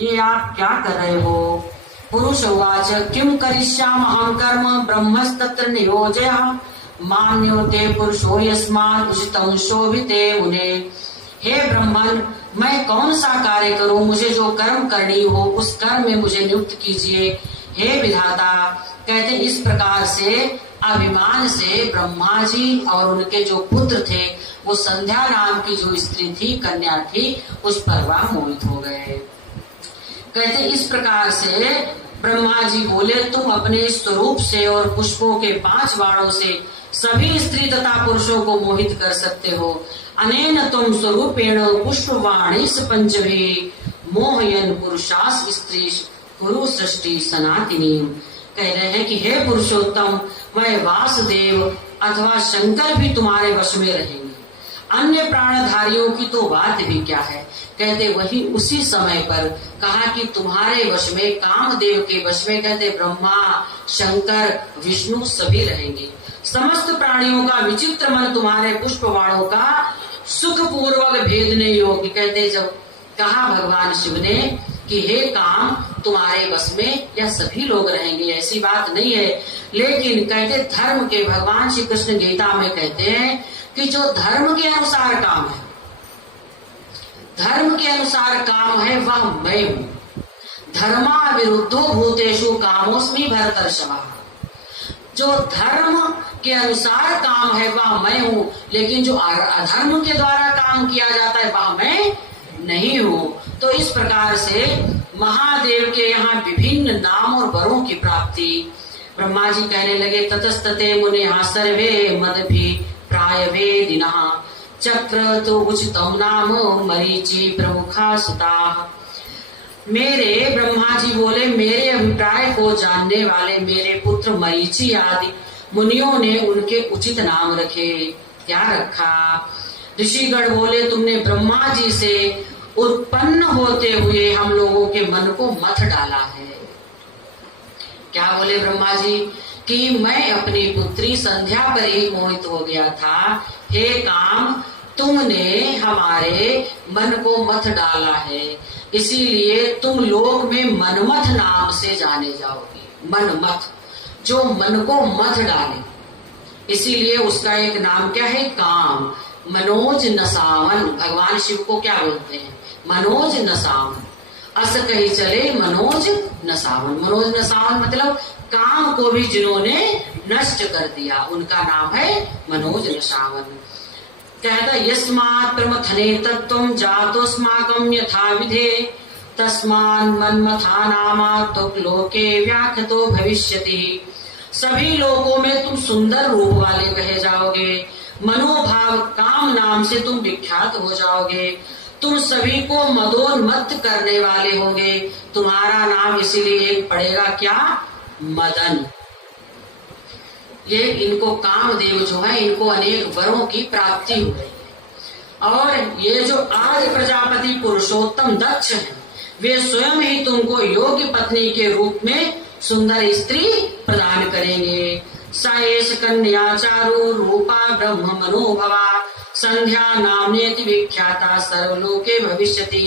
ये आप क्या कर रहे हो? पुरुष उवाच किम करिष्यामहं कर्म ब्रह्मस्तत्र नियोजयः मान्योते पुरुषो यस्मात् उचितं शोभिते मुने। हे ब्रह्मन, मैं कौन सा कार्य करूं? मुझे जो कर्म करनी हो उस कर्म में मुझे नियुक्त कीजिए। हे विधाता, कहते इस प्रकार से अभिमान से ब्रह्मा जी और उनके जो पुत्र थे, वो संध्या नाम की जो स्त्री थी, कन्या थी, उस पर वह मोहित हो गए। कहते इस प्रकार से ब्रह्मा जी बोले, तुम अपने स्वरूप से और पुष्पों के 5 बाणों से सभी स्त्री तथा पुरुषों को मोहित कर सकते हो। अनेन तुम स्वरूपेण पुष्पवाणी पंचभी मोहयन पुरुषास स्त्री कुरु सृष्टि सनातिनी। कह रहे हैं कि हे पुरुषोत्तम, मैं वासुदेव अथवा शंकर भी तुम्हारे वश में रहेंगे। अन्य प्राणधारियों की तो बात भी क्या है। कहते वही उसी समय पर कहा कि तुम्हारे वश में, कामदेव के वश में, कहते ब्रह्मा, शंकर, विष्णु सभी रहेंगे। समस्त प्राणियों का विचित्र मन तुम्हारे पुष्प बाणों का सुख पूर्वक भेदने योग्य। कहते जब कहा भगवान शिव ने कि हे काम, तुम्हारे बस में यह सभी लोग रहेंगे, ऐसी बात नहीं है। लेकिन कहते धर्म के, भगवान श्री कृष्ण गीता में कहते हैं कि जो धर्म के अनुसार काम है, धर्म के अनुसार काम है, वह मैं हूं। धर्मा विरुद्धो भूतेषु कामोस्मि भरतर्षभ। जो धर्म के अनुसार काम है वह मैं हूं, लेकिन जो अधर्म के द्वारा काम किया जाता है वह मैं नहीं हूं। तो इस प्रकार से महादेव के यहाँ विभिन्न नाम और वरों की प्राप्ति। ब्रह्मा जी कहने लगे, ततस्तते मुने सर्वे मद भी प्राय वेदिनः चक्र तो उचितम नाम मरीचि प्रमुखा सुता। मेरे ब्रह्मा जी बोले, मेरे अभिप्राय को जानने वाले मेरे पुत्र मरीचि आदि मुनियों ने उनके उचित नाम रखे। क्या रखा? ऋषिगण बोले, तुमने ब्रह्मा जी से उत्पन्न होते हुए हम लोगों के मन को मथ डाला है। क्या बोले ब्रह्मा जी? कि मैं अपनी पुत्री संध्या पर ही मोहित हो गया था। हे काम, तुमने हमारे मन को मथ डाला है, इसीलिए तुम लोक में मनमथ नाम से जाने जाओगे। मनमथ, जो मन को मथ डाले, इसीलिए उसका एक नाम क्या है? काम। मनोज नसावन, भगवान शिव को क्या बोलते हैं? मनोज नसावन। अस कही चले मनोज नसावन। मनोज नसावन मतलब काम को भी जिन्होंने नष्ट कर दिया, उनका नाम है मनोज नसावन। कहता यस्मात् प्रमथने तत्त्वं जातोस्माकं यथा विधे तस्मान् मन्मथा नामात् लोके व्याख्यातो भविष्यति। सभी लोगों में तुम सुंदर रूप वाले कहे जाओगे, मनोभाव काम नाम से तुम विख्यात हो जाओगे, तुम सभी को मदोन्मत्त करने वाले होगे। तुम्हारा नाम इसीलिए एक पड़ेगा क्या? मदन। ये इनको कामदेव जो है, इनको अनेक वरों की प्राप्ति हो रही है। और ये जो आज प्रजापति पुरुषोत्तम दक्ष हैं, वे स्वयं ही तुमको योग्य पत्नी के रूप में सुंदर स्त्री प्रदान करेंगे। साएश कन्या चारु रूपा ब्रह्म मनोभवा संध्या नामनेति विख्याता सर्वलोके भविष्यति।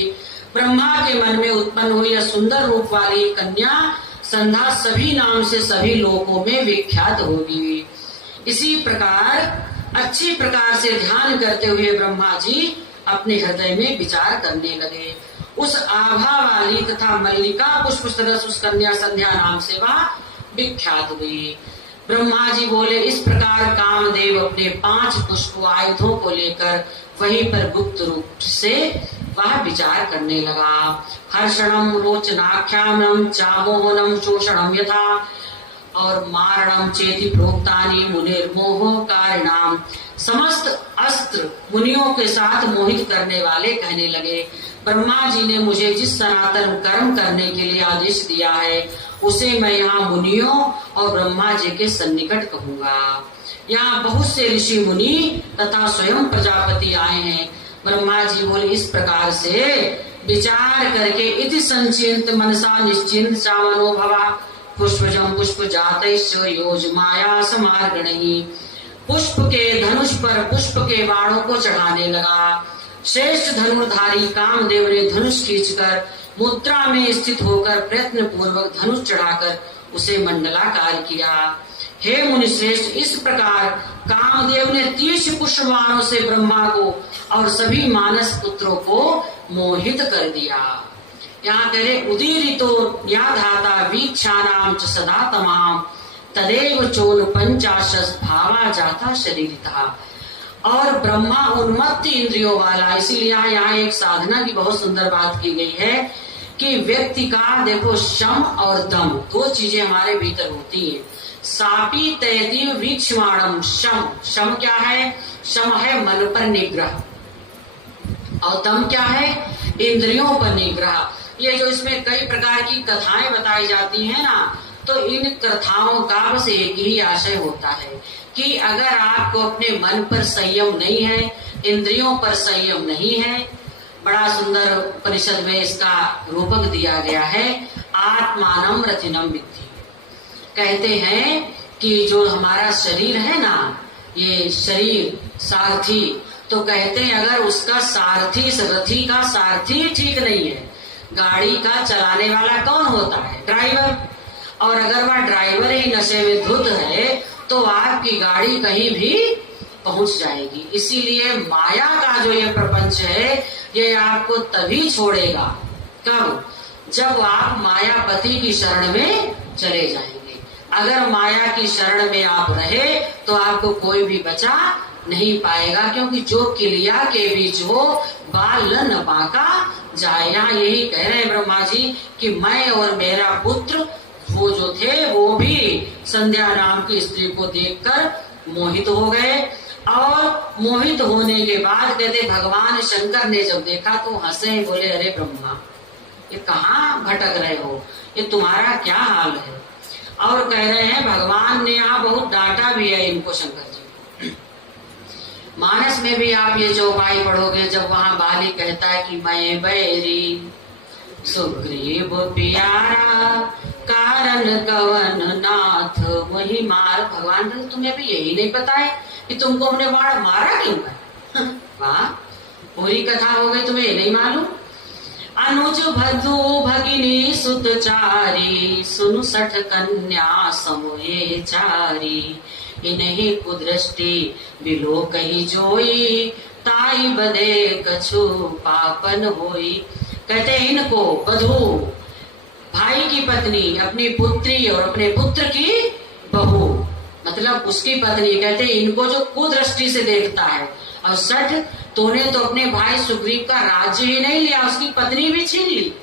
ब्रह्मा के मन में उत्पन्न हुई यह सुंदर रूप वाली कन्या संध्या सभी नाम से सभी लोकों में विख्यात होगी। इसी प्रकार अच्छी प्रकार से ध्यान करते हुए ब्रह्मा जी अपने हृदय में विचार करने लगे। उस आभा वाली तथा मल्लिका पुष्प सरस उस कन्या संध्या नाम से वह विख्यात हुई। ब्रह्मा जी बोले, इस प्रकार कामदेव अपने 5 पुष्प आयुधों को लेकर वहीं पर गुप्त रूप से वह विचार करने लगा। हर्षणम रोचनाख्यानम चामोहनम शोषणम यथा और मारणम चेति प्रोक्तानि मुनिर्मोह कारिणाम। समस्त अस्त्र मुनियों के साथ मोहित करने वाले कहने लगे, ब्रह्मा जी ने मुझे जिस सनातन कर्म करने के लिए आदेश दिया है उसे मैं यहाँ मुनियों और ब्रह्मा जी के सन्निकट कहूंगा। यहाँ बहुत से ऋषि मुनि तथा स्वयं प्रजापति आए हैं। ब्रह्मा जी बोले, इस प्रकार से विचार करके इति संचिंत मनसा निश्चिंत चावनो भवा पुष्पजम पुष्प जातैश्च योजमाया समार्गणहि। पुष्प के धनुष पर पुष्प के बाणों को चढ़ाने लगा। श्रेष्ठ धनुर्धारी कामदेव ने धनुष खींचकर मुद्रा में स्थित होकर प्रयत्न पूर्वक धनुष चढ़ाकर उसे मंडलाकार किया। हे मुनिश्रेष्ठ, इस प्रकार कामदेव ने 30 पुष्पबाणों से ब्रह्मा को और सभी मानस पुत्रों को मोहित कर दिया। यहाँ कह रहे उदीरितो न्याधाता वीक्षाणाम च सदा तमाम तदेव चोन 50 भावा जाता शरीरिता। और ब्रह्मा उन्मत्त इंद्रियों वाला, इसीलिए यहाँ एक साधना की बहुत सुंदर बात की गई है कि व्यक्ति का देखो शम और दम, दो चीजें हमारे भीतर होती है। सापी तैतीव वीक्षमाणम, शम क्या है? शम है मन पर निग्रह, और दम क्या है? इंद्रियों पर निग्रह। ये जो इसमें कई प्रकार की कथाएं बताई जाती हैं ना, तो इन कथाओं का बस एक ही आशय होता है कि अगर आपको अपने मन पर संयम नहीं है, इंद्रियों पर संयम नहीं है, बड़ा सुंदर उपनिषद में इसका रूपक दिया गया है, आत्मानम रथिनम विद्धि। कहते हैं कि जो हमारा शरीर है ना, ये शरीर सारथी, तो कहते हैं अगर उसका सारथी, रथी का सारथी ठीक नहीं है, गाड़ी का चलाने वाला कौन होता है? ड्राइवर। और अगर वह ड्राइवर ही नशे में धुत है तो आपकी गाड़ी कहीं भी पहुंच जाएगी। इसीलिए माया का जो ये प्रपंच है, ये आपको तभी छोड़ेगा कब? जब आप मायापति की शरण में चले जाएंगे। अगर माया की शरण में आप रहे तो आपको कोई भी बचा नहीं पाएगा, क्योंकि जो किलिया के बीच हो बाल न बांका जाए। यहाँ यही कह रहे हैं ब्रह्मा जी कि मैं और मेरा पुत्र वो जो थे वो भी संध्या नाम की स्त्री को देखकर मोहित हो गए। और मोहित होने के बाद कहते भगवान शंकर ने जब देखा तो हंसे, बोले अरे ब्रह्मा, ये कहाँ भटक रहे हो, ये तुम्हारा क्या हाल है? और कह रहे हैं भगवान ने यहाँ बहुत डांटा भी है इनको, शंकर जी। मानस में भी आप ये चौपाई पढ़ोगे, जब वहां बाली कहता है कि मैं बैरी सुग्रीव प्यारा कारण कवन नाथ वही मार। भगवान ने तुम्हें भी यही नहीं पता है कि तुमको हमने बाण मारा क्यों है? वाह, पूरी कथा हो गई, तुम्हें नहीं मालूम। अनुज भदु भगिनी सुतचारी सुनु 60 कन्या समूहे चारी इन्हीं कुदृष्टि बिलो कही जोई ताई बदे कछु पापन होई। कहते हैं इनको बधू, भाई की पत्नी, अपनी पुत्री और अपने पुत्र की बहू, मतलब उसकी पत्नी, कहते हैं इनको जो कुदृष्टि से देखता है। और 60 तूने तो अपने भाई सुग्रीव का राज्य ही नहीं लिया, उसकी पत्नी भी छीन ली।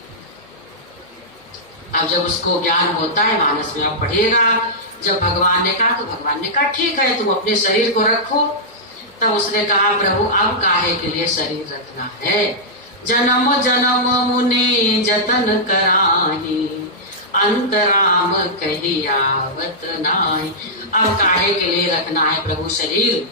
अब जब उसको ज्ञान होता है, मानस में आप पढ़िएगा, जब भगवान ने कहा तो भगवान ने कहा ठीक है तुम अपने शरीर को रखो। तब उसने कहा प्रभु अब काहे के लिए शरीर रखना है? जन्म जन्म मुनि जतन कराही अंतराम कही आवत नाहि। अब काहे के लिए रखना है प्रभु शरीर?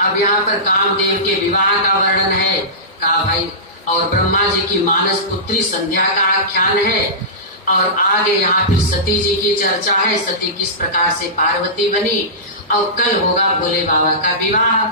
अब यहाँ पर कामदेव के विवाह का वर्णन है, कहा भाई, और ब्रह्मा जी की मानस पुत्री संध्या का आख्यान है, और आगे यहाँ फिर सती जी की चर्चा है, सती किस प्रकार से पार्वती बनी, और कल होगा भोले बाबा का विवाह।